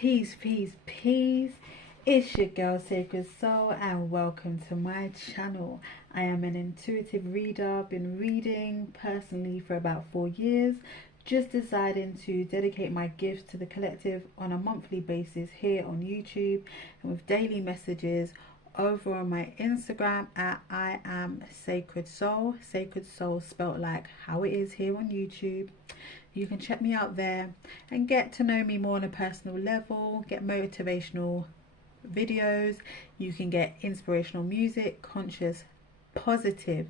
Peace, peace, peace. It's your girl Sacred Soul and welcome to my channel. I am an intuitive reader, been reading personally for about 4 years, just deciding to dedicate my gifts to the collective on a monthly basis here on YouTube and with daily messages over on my Instagram at I am Sacred Soul spelt like how it is here on YouTube. You can check me out there and get to know me more on a personal level, get motivational videos. You can get inspirational music, conscious, positive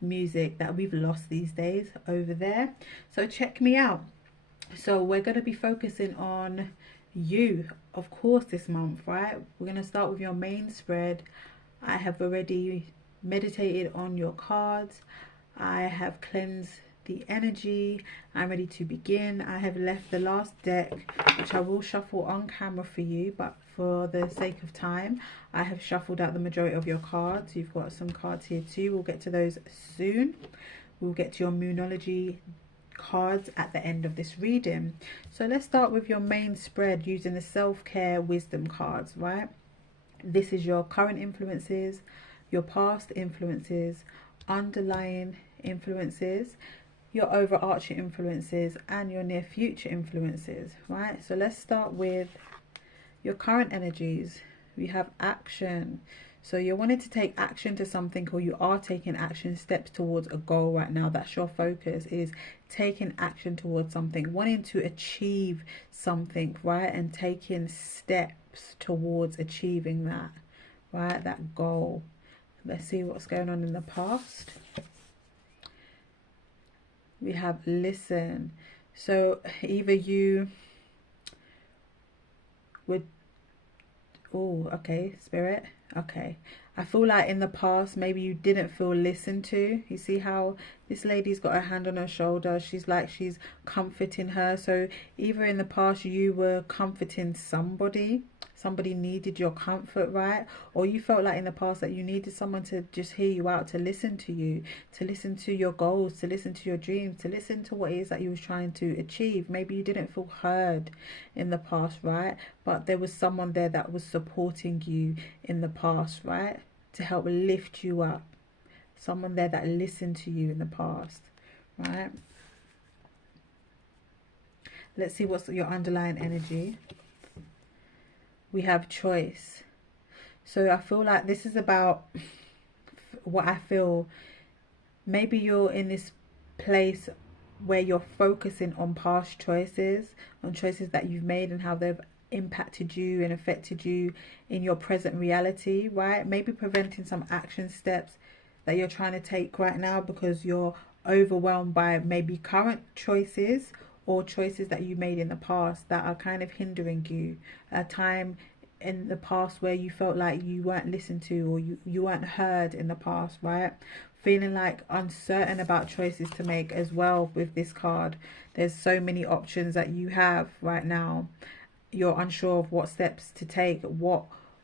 music that we've lost these days over there. So check me out. So we're going to be focusing on you, of course, this month, right? We're going to start with your main spread. I have already meditated on your cards. I have cleansed the energy. I'm ready to begin. I have left the last deck, which I will shuffle on camera for you, but for the sake of time I have shuffled out the majority of your cards. You've got some cards here too. We'll get to those soon. We'll get to your Moonology cards at the end of this reading. So let's start with your main spread using the self-care wisdom cards, right? This is your current influences, your past influences, underlying influences, your overarching influences, and your near future influences, right? So let's start with your current energies. We have action. So you're wanting to take action to something, or you are taking action steps towards a goal right now. That's your focus, is taking action towards something, wanting to achieve something, right? And taking steps towards achieving that, right? That goal. Let's see what's going on in the past. We have listen. So either you would, oh, okay, spirit, okay. I feel like in the past maybe you didn't feel listened to. You see how this lady's got her hand on her shoulder, she's like she's comforting her. So either in the past you were comforting somebody needed your comfort, right? Or you felt like in the past that you needed someone to just hear you out, to listen to you, to listen to your goals, to listen to your dreams, to listen to what it is that you was trying to achieve. Maybe you didn't feel heard in the past, right? But there was someone there that was supporting you in the past, right? To help lift you up. Someone there that listened to you in the past, right? Let's see what's your underlying energy. We have choice. So I feel like this is about what I feel. Maybe you're in this place where you're focusing on past choices, on choices that you've made and how they've impacted you and affected you in your present reality, right? Maybe preventing some action steps that you're trying to take right now because you're overwhelmed by maybe current choices or choices that you made in the past that are kind of hindering you. A time in the past where you felt like you weren't listened to, or you weren't heard in the past, right? Feeling like uncertain about choices to make as well with this card. There's so many options that you have right now. You're unsure of what steps to take.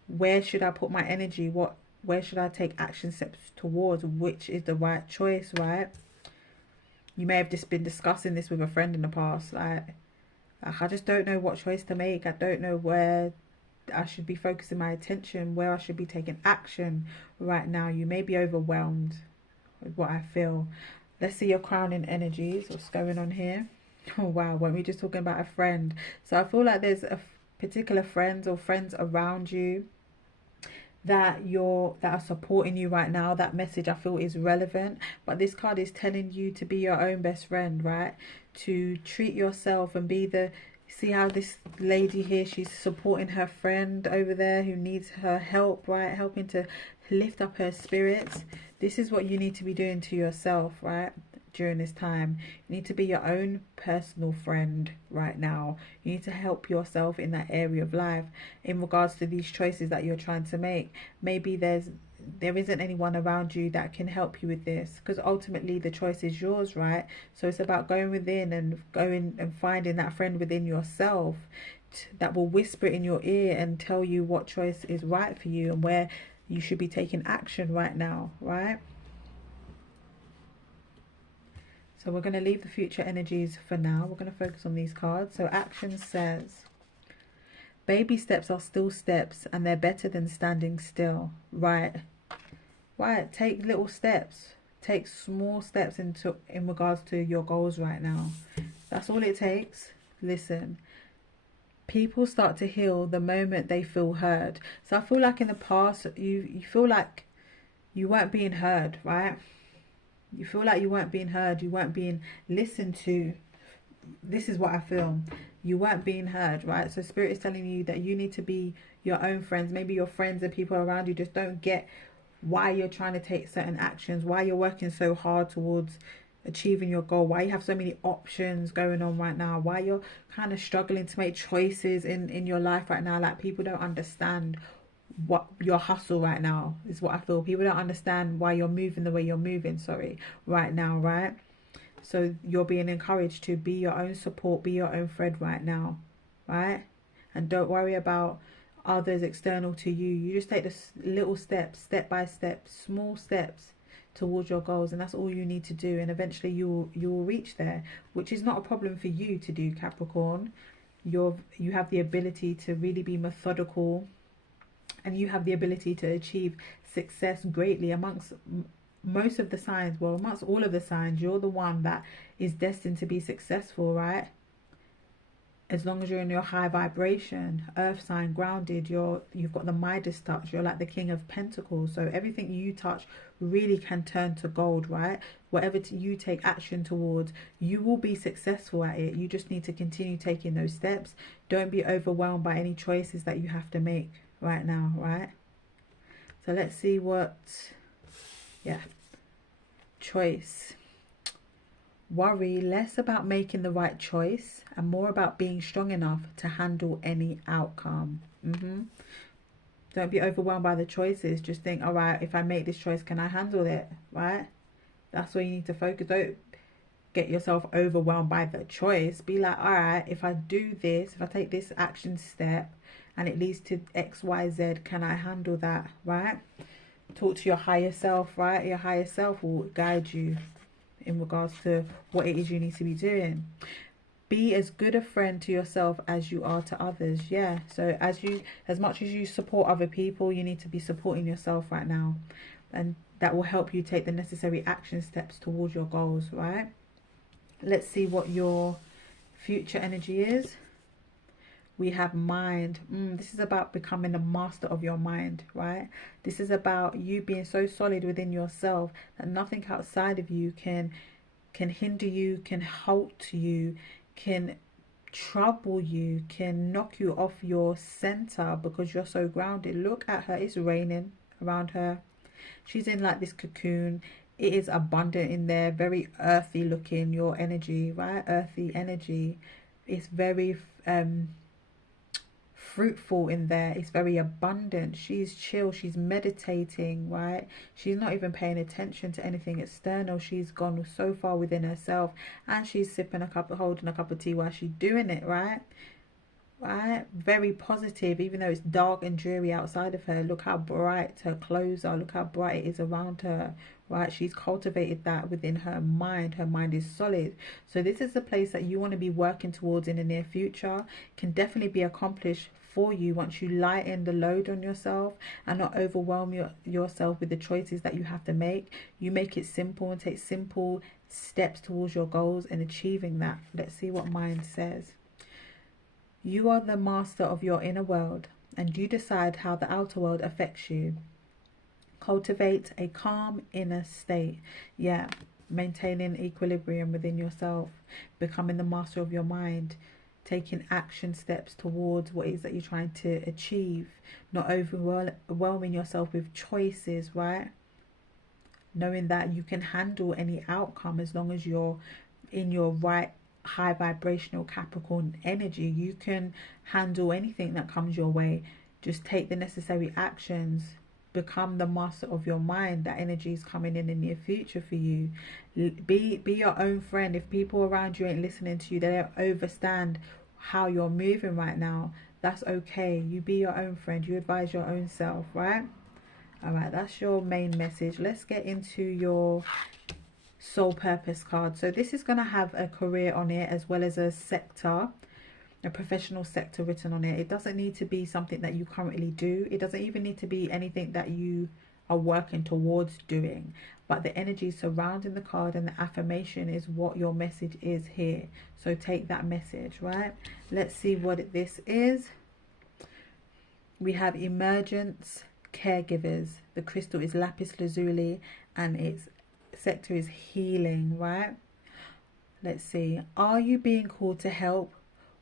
Where should I put my energy? Where should I take action steps towards? Which is the right choice, right? You may have just been discussing this with a friend in the past, like I just don't know what choice to make. I don't know where I should be focusing my attention, where I should be taking action right now. You may be overwhelmed with what I feel. Let's see your crowning energies. What's going on here? Oh wow, weren't we just talking about a friend? So I feel like there's a particular friends or friends around you that are supporting you right now. That message I feel is relevant, but this card is telling you to be your own best friend, right? To treat yourself and be the, see how this lady here, she's supporting her friend over there who needs her help, right? Helping to lift up her spirits. This is what you need to be doing to yourself, right? During this time, you need to be your own personal friend right now. You need to help yourself in that area of life in regards to these choices that you're trying to make. Maybe there isn't anyone around you that can help you with this, because ultimately the choice is yours, right? So it's about going within and going and finding that friend within yourself that will whisper in your ear and tell you what choice is right for you and where you should be taking action right now, right? So we're going to leave the future energies for now. We're going to focus on these cards. So action says, Baby steps are still steps, and they're better than standing still. Right. Right. Take little steps. Take small steps in regards to your goals right now. That's all it takes. Listen, people start to heal the moment they feel heard. So I feel like in the past, you feel like you weren't being heard, right? You feel like you weren't being heard. You weren't being listened to. This is what I feel. You weren't being heard, right? So Spirit is telling you that you need to be your own friends. Maybe your friends and people around you just don't get why you're trying to take certain actions, why you're working so hard towards achieving your goal, why you have so many options going on right now, why you're kind of struggling to make choices in your life right now. Like, people don't understand what your hustle right now is, what I feel. People don't understand why you're moving the way you're moving, right now, right? So you're being encouraged to be your own support, be your own friend right now, right? And don't worry about others external to you. You just take the little steps, step by step, small steps towards your goals, and that's all you need to do. And eventually you will reach there, which is not a problem for you to do, Capricorn. You have the ability to really be methodical, and you have the ability to achieve success greatly amongst most of the signs. Well, amongst all of the signs, you're the one that is destined to be successful, right? As long as you're in your high vibration, earth sign, grounded, you've got the Midas touch. You're like the King of Pentacles. So everything you touch really can turn to gold, right? Whatever you take action towards, you will be successful at it. You just need to continue taking those steps. Don't be overwhelmed by any choices that you have to make right now, right? So let's see what, yeah, choice. Worry less about making the right choice and more about being strong enough to handle any outcome. Don't be overwhelmed by the choices. Just think, all right, if I make this choice, can I handle it, right? That's where you need to focus. Don't get yourself overwhelmed by the choice. Be like, all right, if I do this, if I take this action step and it leads to X, Y, Z, can I handle that, right? Talk to your higher self, right? Your higher self will guide you in regards to what it is you need to be doing. Be as good a friend to yourself as you are to others. Yeah, so as much as you support other people, you need to be supporting yourself right now, and that will help you take the necessary action steps towards your goals, right? Let's see what your future energy is. We have mind. This is about becoming the master of your mind, right? This is about you being so solid within yourself that nothing outside of you can hinder you, can halt you, can trouble you, can knock you off your center, because you're so grounded. Look at her. It's raining around her. She's in like this cocoon. It is abundant in there, very earthy looking, your energy, right? Earthy energy. It's very fruitful in there. It's very abundant. She's chill. She's meditating, right? She's not even paying attention to anything external. She's gone so far within herself, and she's sipping holding a cup of tea while she's doing it, right? Very positive, even though it's dark and dreary outside of her. Look how bright her clothes are. Look how bright it is around her, right? She's cultivated that within her mind. Her mind is solid. So this is the place that you want to be working towards in the near future. Can definitely be accomplished for you once you lighten the load on yourself and not overwhelm yourself with the choices that you have to make. You make it simple and take simple steps towards your goals and achieving that. Let's see what mind says. You are the master of your inner world, and you decide how the outer world affects you. Cultivate a calm inner state. Yeah, maintaining equilibrium within yourself, becoming the master of your mind, taking action steps towards what it is that you're trying to achieve, not overwhelming yourself with choices, right? Knowing that you can handle any outcome as long as you're in your right high vibrational Capricorn energy. You can handle anything that comes your way. Just take the necessary actions. Become the master of your mind. That energy is coming in the near future for you. Be your own friend. If people around you ain't listening to you, they don't understand how you're moving right now, that's okay. You be your own friend. You advise your own self, right? All right, that's your main message. Let's get into your soul purpose card. So this is going to have a career on it as well as a sector. a professional sector written on it. It doesn't need to be something that you currently do. It doesn't even need to be anything that you are working towards doing, but the energy surrounding the card and the affirmation is what your message is here. So take that message, right? Let's see what this is. We have emergence caregivers. The crystal is lapis lazuli and its sector is healing, right? Let's see. Are you being called to help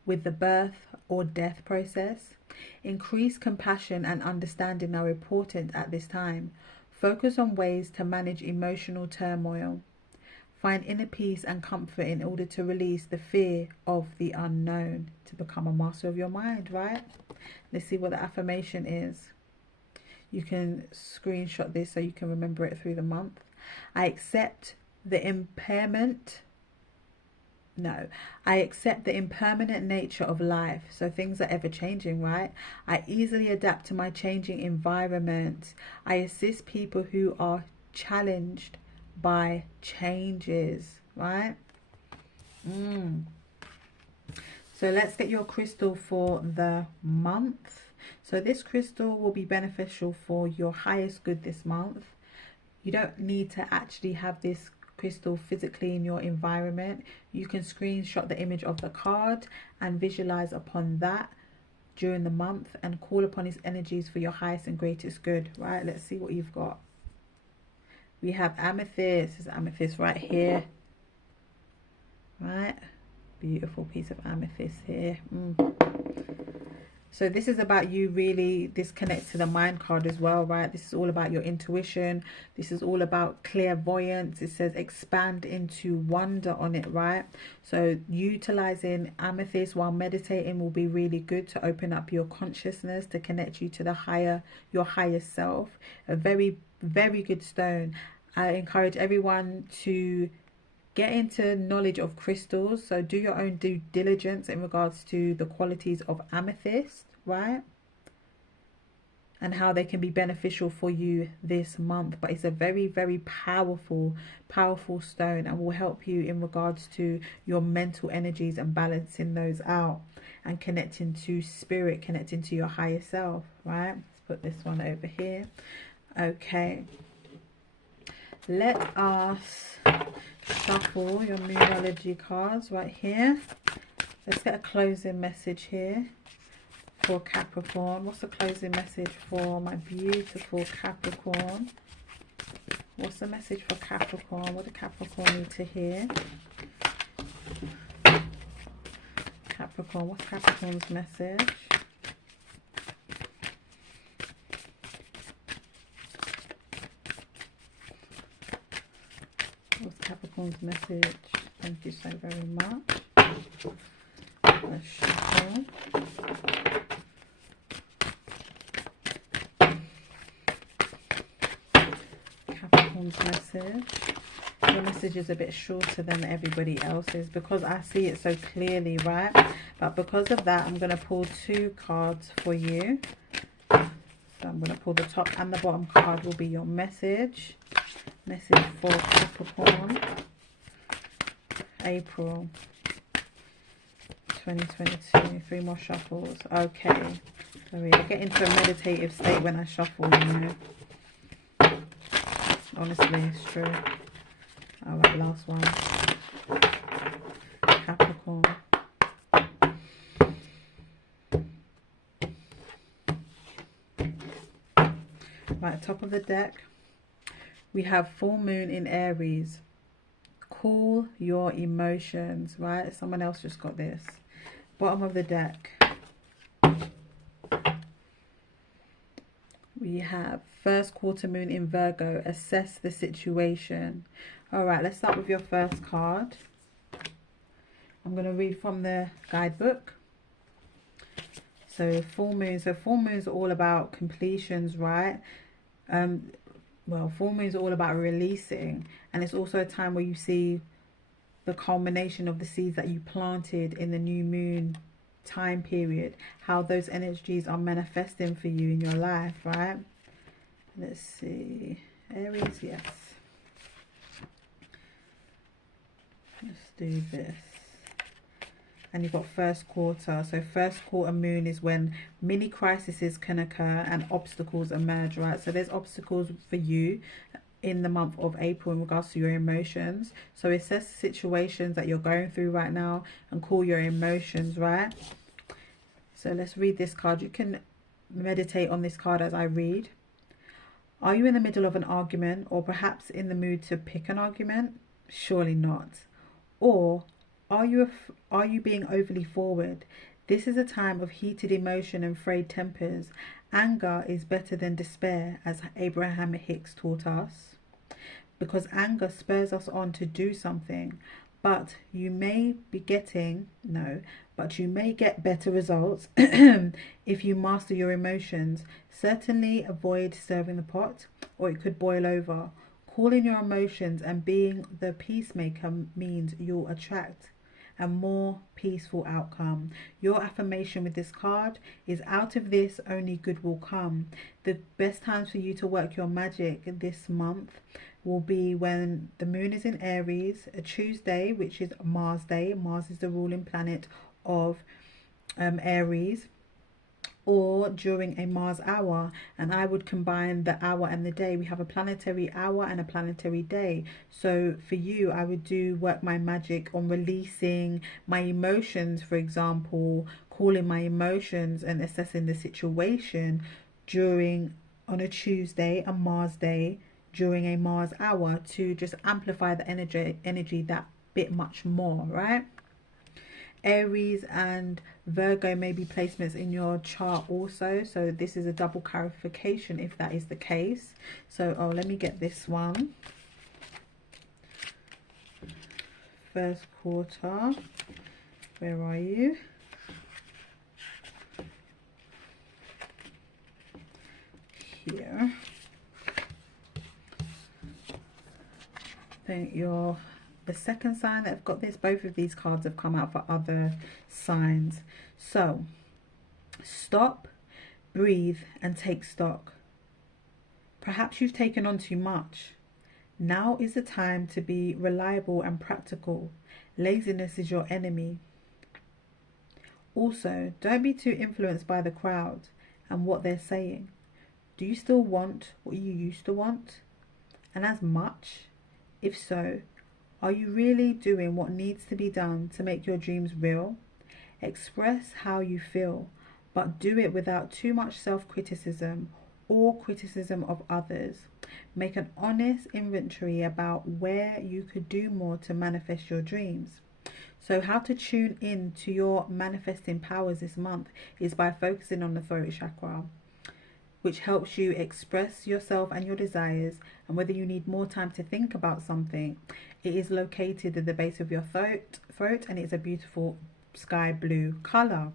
with the birth or death process? Increased compassion and understanding are important at this time. Focus on ways to manage emotional turmoil. Find inner peace and comfort in order to release the fear of the unknown, to become a master of your mind, right? Let's see what the affirmation is. You can screenshot this so you can remember it through the month. I accept the impermanent nature of life. So things are ever changing, right? I easily adapt to my changing environment. I assist people who are challenged by changes, right? So let's get your crystal for the month. So this crystal will be beneficial for your highest good this month. You don't need to actually have this crystal physically in your environment. You can screenshot the image of the card and visualize upon that during the month and call upon its energies for your highest and greatest good, right? Let's see what you've got. We have amethyst. There's amethyst right here, right? Beautiful piece of amethyst here. So this is about you really, this connects to the mind card as well, right? This is all about your intuition. This is all about clairvoyance. It says expand into wonder on it, right? So utilizing amethyst while meditating will be really good to open up your consciousness, to connect you to the higher, your higher self. A very, very good stone. I encourage everyone to get into knowledge of crystals. So do your own due diligence in regards to the qualities of amethyst, right? And how they can be beneficial for you this month. But it's a very, very powerful stone and will help you in regards to your mental energies and balancing those out and connecting to spirit, connecting to your higher self, right? Let's put this one over here. Okay. Let us shuffle your numerology cards right here. Let's get a closing message here for Capricorn. What's the closing message for my beautiful Capricorn? What's the message for Capricorn? What do Capricorn need to hear? Capricorn, what's Capricorn's message? What's Capricorn's message? Thank you so very much. Let's shuffle. Capricorn's message. Your message is a bit shorter than everybody else's because I see it so clearly, right? But because of that, I'm going to pull 2 cards for you. So I'm going to pull the top and the bottom card will be your message. Message for Capricorn, April 2022. 3 more shuffles. Okay. Sorry, I get into a meditative state when I shuffle, you know. Honestly, it's true. Alright, last one. Capricorn. Right, top of the deck. We have full moon in Aries. Cool your emotions, right? Someone else just got this. Bottom of the deck. We have first quarter moon in Virgo. Assess the situation. All right, let's start with your first card. I'm going to read from the guidebook. So full moon. So full moons are all about completions, right? Well, full moon is all about releasing, and it's also a time where you see the culmination of the seeds that you planted in the new moon time period, how those energies are manifesting for you in your life, right? Let's see. Aries, yes. Let's do this. and you've got first quarter. So first quarter moon is when mini crises can occur and obstacles emerge, right? So there's obstacles for you in the month of April in regards to your emotions. So assess the situations that you're going through right now and call your emotions, right? So let's read this card. You can meditate on this card as I read. Are you in the middle of an argument, or perhaps in the mood to pick an argument? Surely not. Or are you being overly forward? This is a time of heated emotion and frayed tempers. Anger is better than despair, as Abraham Hicks taught us, because anger spurs us on to do something. But you may get better results if you master your emotions. Certainly avoid stirring the pot, or it could boil over. Calling your emotions and being the peacemaker means you'll attract a more peaceful outcome. Your affirmation with this card is, out of this only good will come. The best times for you to work your magic this month will be when the moon is in Aries, a Tuesday, which is Mars Day. Mars is the ruling planet of Aries, or during a Mars hour. And I would combine the hour and the day. We have a planetary hour and a planetary day. So for you, I would work my magic on releasing my emotions, for example, calling my emotions and assessing the situation on a Tuesday, a Mars day, during a Mars hour, to just amplify the energy that bit much more, right? Aries and Virgo may be placements in your chart also, so this is a double clarification if that is the case. So let me get this one. First quarter, where are you? Here. Then the second sign that have got this. Both of these cards have come out for other signs. So stop, breathe, and take stock. Perhaps you've taken on too much. Now is the time to be reliable and practical. Laziness is your enemy. Also, don't be too influenced by the crowd and what they're saying. Do you still want what you used to want? And as much? If so, are you really doing what needs to be done to make your dreams real? Express how you feel, but do it without too much self-criticism or criticism of others. Make an honest inventory about where you could do more to manifest your dreams. So how to tune in to your manifesting powers this month is by focusing on the throat chakra, which helps you express yourself and your desires. And whether you need more time to think about something, it is located at the base of your throat, and it's a beautiful sky blue color.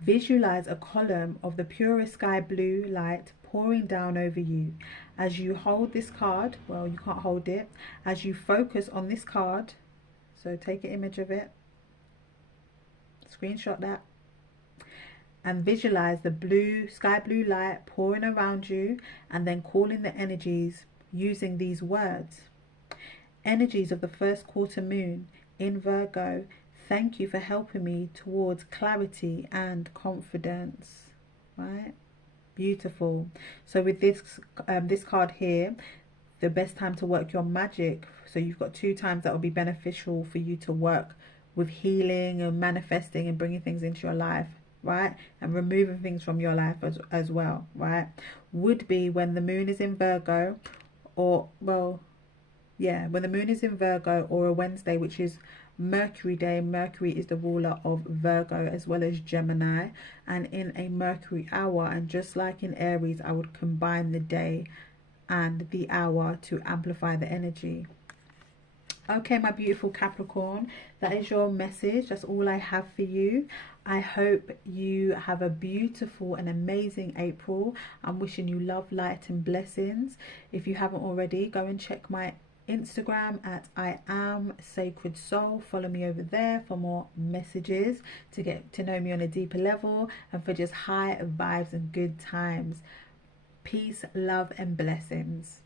Visualize a column of the purest sky blue light pouring down over you. As you hold this card, well, you can't hold it, as you focus on this card, so take an image of it, screenshot that, and visualize the sky blue light pouring around you, and then calling the energies using these words. Energies of the first quarter moon in Virgo, thank you for helping me towards clarity and confidence. Right? Beautiful. So with this card here, the best time to work your magic, so you've got 2 times that will be beneficial for you to work with healing and manifesting and bringing things into your life, right, and removing things from your life as well, right, would be when the moon is in Virgo, or when the moon is in Virgo, or a Wednesday, which is Mercury day. Mercury is the ruler of Virgo as well as Gemini, and in a Mercury hour. And just like in Aries, I would combine the day and the hour to amplify the energy. Okay, my beautiful Capricorn, that is your message. That's all I have for you. I hope you have a beautiful and amazing April. I'm wishing you love, light and blessings. If you haven't already, go and check my Instagram at I am Sacred Soul. Follow me over there for more messages, to get to know me on a deeper level, and for just high vibes and good times. Peace, love and blessings.